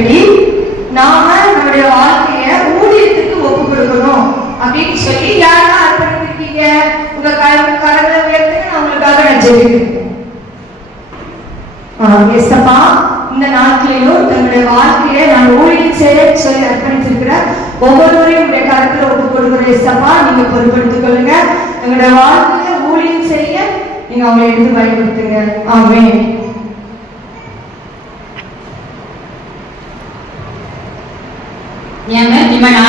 சொல்லி நாம நம்முடைய வாழ்க்கைய ஊழியத்துக்கு ஒப்பு கொடுக்கணும் அப்படின்னு சொல்லி யாரெல்லாம் அர்ப்பணித்திருக்கீங்க? உங்க கர- கரங்களை உயர்த்துங்க நான் உங்களுக்காக நான் ஜெபிக்கிறேன் இந்த நாட்களிலும் தங்களுடைய வாழ்க்கையை நான் ஊழியம் செய்ய சொல்லி அர்ப்பணித்திருக்கிற ஒவ்வொருவரையும் உடைய கருத்துல ஒப்பு கொடுக்கிற எஸ்தப்பா. நீங்க பொறுப்படுத்திக் கொள்ளுங்க. எங்களுடைய வாழ்க்கையை ஊழியம் செய்ய நீங்க அவங்களை எடுத்து பயன்படுத்துங்க ஆமே என் பேர் விமலா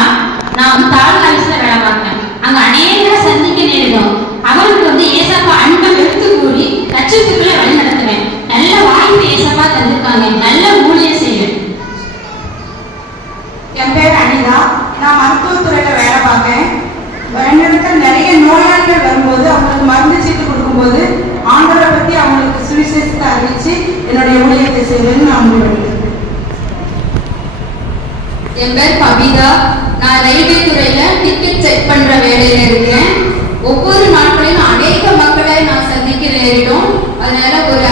நான் வந்து தாலுகா ஆஃபீஸ்ல வேலை பார்க்கிறேன் அங்க அநேகரை சந்திக்க நேரிடும் அவருக்கு வந்து ஏசப்பா அன்பை எடுத்து கூறி லட்சத்துக்குள்ள வழி நடத்துவேன் நல்ல வாய்ப்பு ஏசப்பா தந்திருக்காங்க நல்ல ஊழியம் செய்வேன் என் பேர் அனிதா நான் மருத்துவத்துறையில வேலை பார்க்கேன் என்னிடத்துல நிறைய நோயாளிகள் வரும்போது அவங்களுக்கு மருந்து சீட்டு கொடுக்கும்போது ஆண்டவரை பத்தி அவங்களுக்கு சுவிசேஷத்தை அறிவிச்சு என்னுடைய ஊழியத்தை செய்வேன்னு நான் முடிவு என் பேர் பபிதா நான் ரயில்வே துறையில டிக்கெட் செக் பண்ற வேலையில இருக்கேன். ஒவ்வொரு நாட்களையும் அநேக மக்களை நான் சந்திக்க நேரிடும் அதனால ஒரு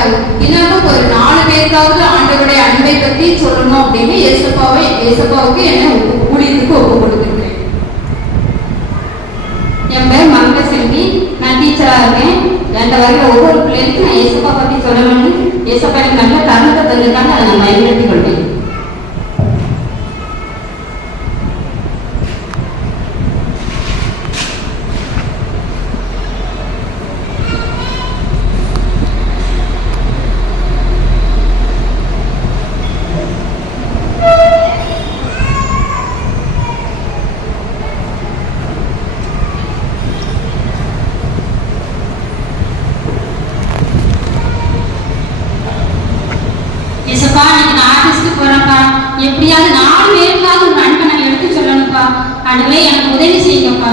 இன்னமும் ஒரு நாலு பேருக்காவது ஆண்டவருடைய அன்பை பத்தி சொல்லணும் அப்படின்னு ஏசப்பாவை ஏசப்பாவுக்கு என்ன ஊழியத்துக்கு ஒப்பு கொடுத்துருக்கேன் என் பேர் மங்க செல்வி நான் டீச்சரா இருக்கேன். ரெண்டு வரைக்கும் ஒவ்வொரு பிள்ளைகளுக்கும் நான் ஏசப்பா பத்தி சொல்லணும்னு ஏசப்பா எனக்கு நல்ல கருணத்தை தந்திருக்காங்க. அதை நான் பயன்படுத்திக் கொள்வேன் ஏசப்பா இன்னைக்கு நான் ஆபீஸ்க்கு போறேன்ப்பா எப்படியாவது நாலு பேருக்காவது ஒரு அன்பை நான் எடுத்து சொல்லணும்ப்பா. அதுவே எனக்கு உதவி செய்யுங்கப்பா.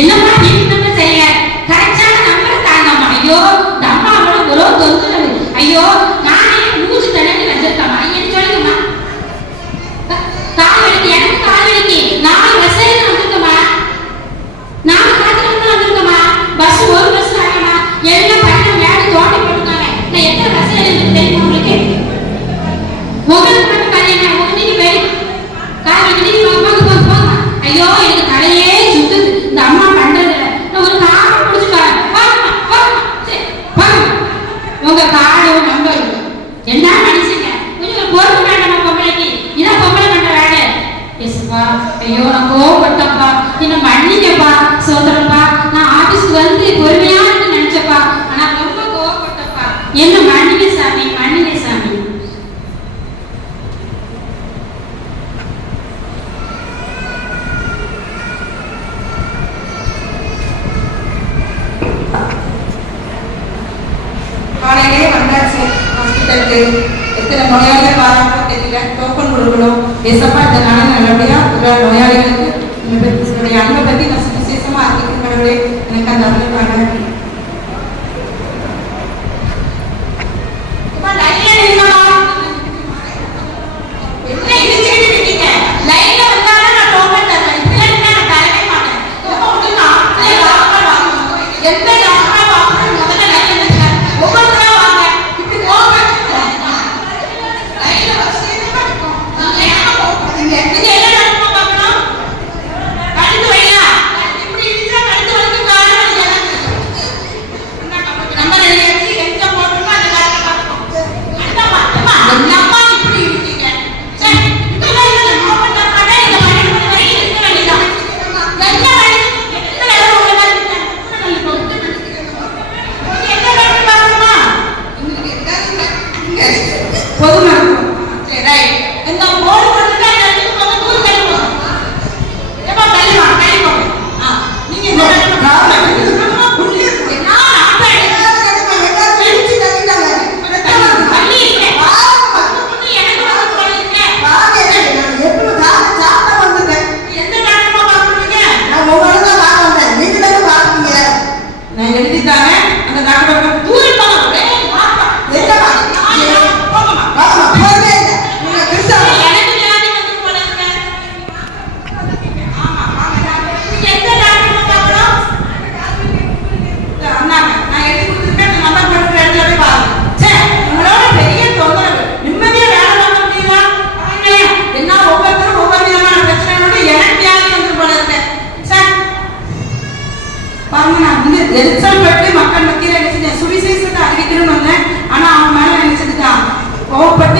என்னம்மா வீட்டு நம்பர் சரியா கரெக்டான நம்பர் தாங்கம்மா ஐயோ இந்த அம்மாவோட ஒரு தொந்தரவு. ஐயோ நானே மூச்சு தண்ணி வச்சிருக்கேம்மா என்ன சொல்லுங்கம்மா? கால் வலிக்கு. எனக்கு கால் வலிக்கு. நாலு வசதி வந்திருக்கம்மா. நாலு காத்துல வந்திருக்கம்மா. பஸ் ஒரு பஸ் வரமா எல்லாம் பண்ண மேல தோண்டி போட்டுருக்காங்க. நான் எத்தனை பஸ் எழுதி தெரியுமா உங்களுக்கு? உங்களுக்கு மட்டும் கல்யாணம் உங்க நீங்க போய் கால் நீங்க போங்க போங்க போங்க போங்க ஐயோ எனக்கு தலையே சுத்துது இந்த அம்மா பண்றது இல்ல. நான் ஒரு காரை பிடிச்சு வரேன் போங்க போங்க சரி போங்க உங்க காடு நம்பர் என்ன மனுஷங்க கொஞ்சம் பொறுப்பு வேண்டாமா பொம்பளைக்கு இதான் பொம்பளை பண்ற வேலை எஸ்ப்பா ஐயோ நான் கோவப்பட்டப்பா என்ன மன்னிங்கப்பா சோதரப்பா நான் ஆபீஸ்க்கு வந்து பொறுமையா இருந்து நினைச்சப்பா ஆனா ரொம்ப கோவப்பட்டப்பா என்ன மன்னிங்க சாமி மன்னிங்க சாமி காலையிலே வந்தாச்சு ஹாஸ்பிட்டலுக்கு எத்தனை நோயாளிகள் வராங்களோ தெரியல டோக்கன் ஏசப்பா இந்த நாளை நல்லபடியா எல்லா நோயாளிகளுக்கு அன்பை பத்தி நான் விசேஷமா அறிவிக்கிறேன். எனக்கு அந்த அன்பை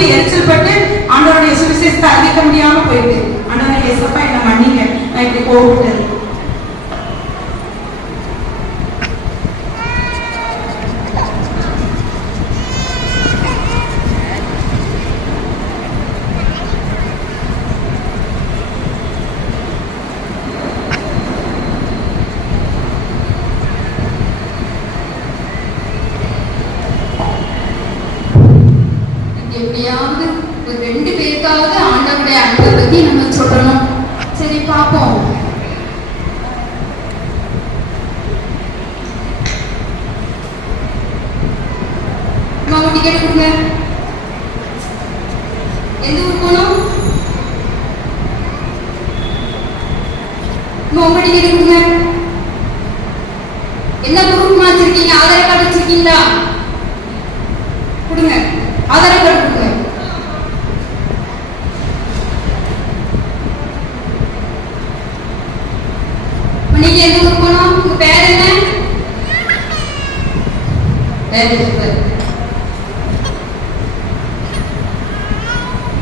போட்டு எரிச்சல் பட்டு ஆண்டவருடைய சுவிசேஷத்தை அறிவிக்க முடியாம போயிடுது ஆண்டவரை எசப்பா என்னை மன்னிங்க. நான் இப்படி கோவிட்டு பேருக்காவது ஆண்டவருடைய அன்பை பத்தி நம்ம சொல்றோம் சரி பார்ப்போம். டிக்கெட் கொடுங்க எந்த ஊர் போனோம் உங்க டிக்கெட் என்ன குரூப் வச்சிருக்கீங்க? ஆதார கார்டு வச்சிருக்கீங்களா? கொடுங்க. ஆதார் கார்டு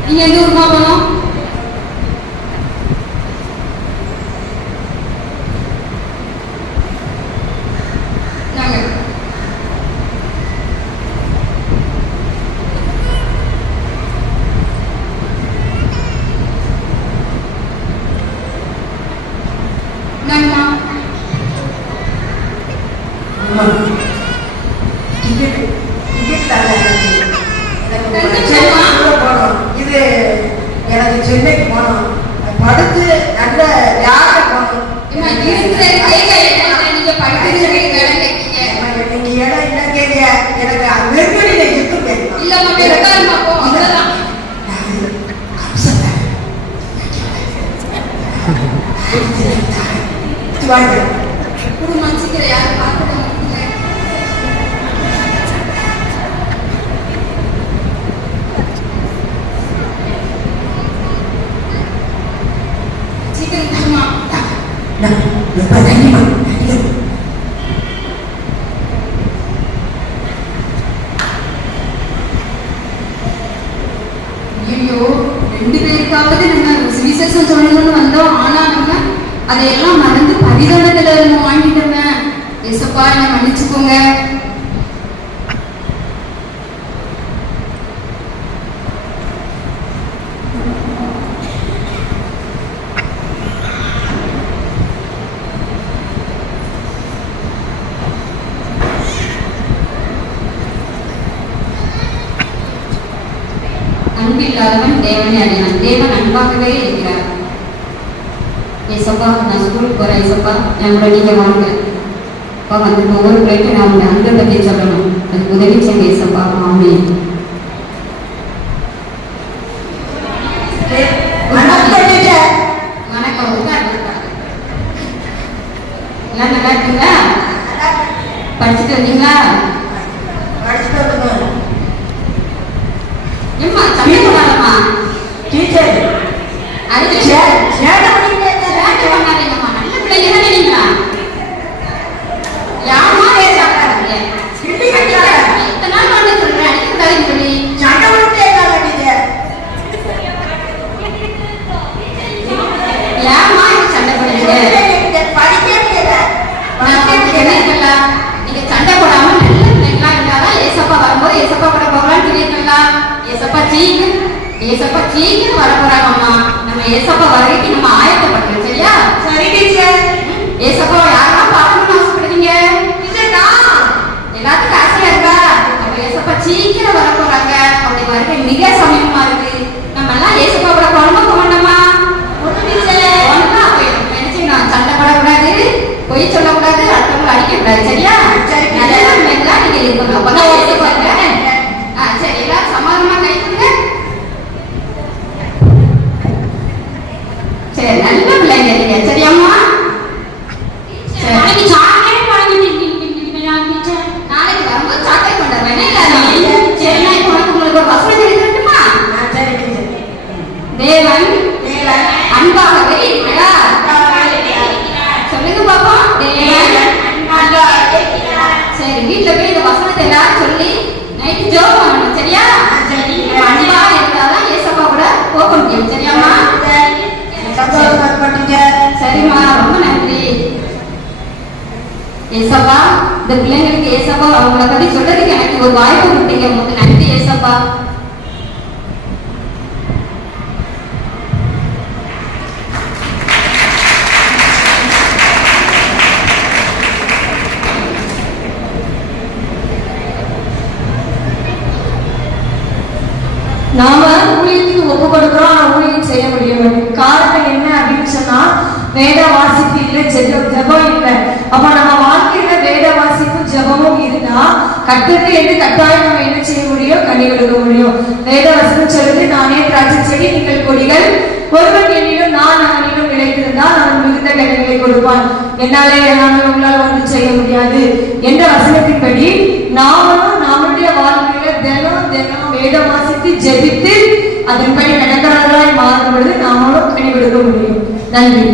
நீங்க எந்த ஊருமா போனோம் Thank you. வாங்க சிக்கன் குருமா எப்ப தண்ணி அன்பாகவே இருக்கிறார். ஏசப்பா நான் ஸ்கூலுக்கு போகிறேன் ஏசப்பா என் கூட நீங்கள் வாங்க. அப்பா வந்து ஒவ்வொரு பிள்ளைக்கும் நான் உங்களை அன்பை பற்றி சொல்லணும். அதுக்கு உதவி ஏசப்பா ஆமே Thank you. இந்த பிள்ளைங்களுக்கு ஏசப்பா அவங்கள பத்தி சொல்றதுக்கு எனக்கு ஒரு வாய்ப்பு கொடுத்தீங்க. உங்களுக்கு நன்றி ஏசப்பா. நாம ஊழியத்துக்கு ஒப்பு கொடுக்கிறோம் ஆனா ஊழியம் செய்ய முடியும் காரணம் என்ன அப்படின்னு சொன்னா வேத வாசிப்பு இல்லை ஜெபம் ஜெபம் இல்லை. அப்ப நம்ம வாழ்க்கையில வேத வாசிப்பும் ஜெபமும் இருந்தா கட்டுக்கு என்று கட்டாயம் நம்ம என்ன செய்ய முடியும்? கனி கொடுக்க முடியும். வேத வசனம் சொல்லுது நானே திராட்சை செடி நீங்கள் கொடிகள். ஒருவன் என்னிலும் நான் அவனிலும் நிலைத்திருந்தால் அவன் மிகுந்த கனிகளை கொடுப்பான். என்னாலே எல்லாமே உங்களால் ஒன்றும் செய்ய முடியாது. என்ற வசனத்தின்படி நாமளும் நம்முடைய வாழ்க்கையில தினம் தினம் வேத வாசித்து ஜெபித்து அதன்படி நடக்கிறவர்களாய் மாறும் பொழுது நாமளும் கனி கொடுக்க முடியும். நன்றி.